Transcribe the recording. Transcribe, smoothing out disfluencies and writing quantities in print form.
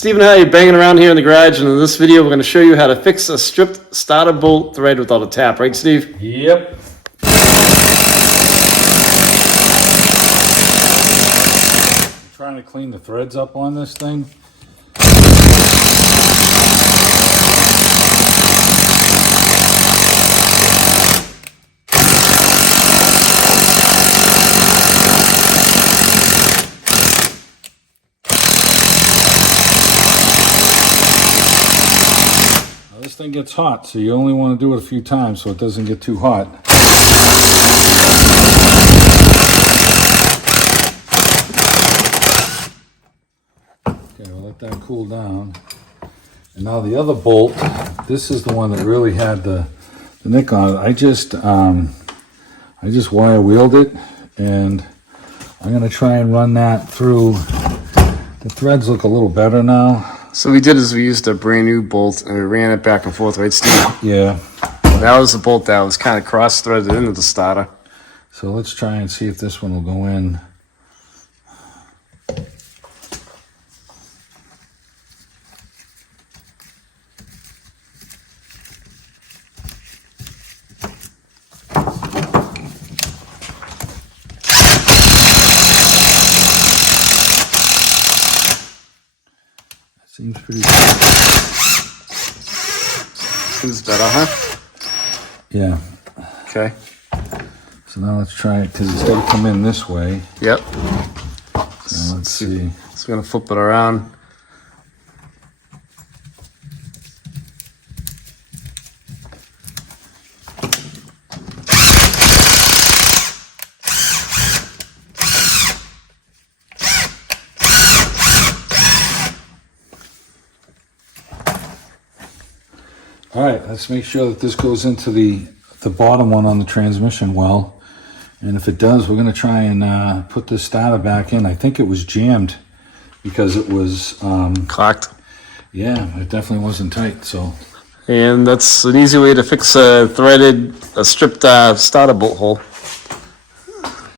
Steve and I are banging around here in the garage, and in this video we're going to show you how to fix a stripped starter bolt thread without a tap, right Steve? Yep. I'm trying to clean the threads up on this thing. This thing gets hot, so you only want to do it a few times so it doesn't get too hot. Okay, we'll let that cool down. And now the other bolt, this is the one that really had the nick on it. I just wire wheeled it, and I'm going to try and run that through. The threads look a little better now. So we did is we used a brand new bolt and we ran it back and forth, right Steve? Yeah. That was the bolt that was kind of cross-threaded into the starter. So let's try and see if this one will go in. Seems pretty good. Seems better, huh? Yeah. Okay. So now let's try it, because it's got to come in this way. Yep. So let's see. So we're going to flip it around. All right, let's make sure that this goes into the bottom one on the transmission well. And if it does, we're going to try and put this starter back in. I think it was jammed because it was... Cocked. Yeah, it definitely wasn't tight, so... And that's an easy way to fix a stripped starter bolt hole.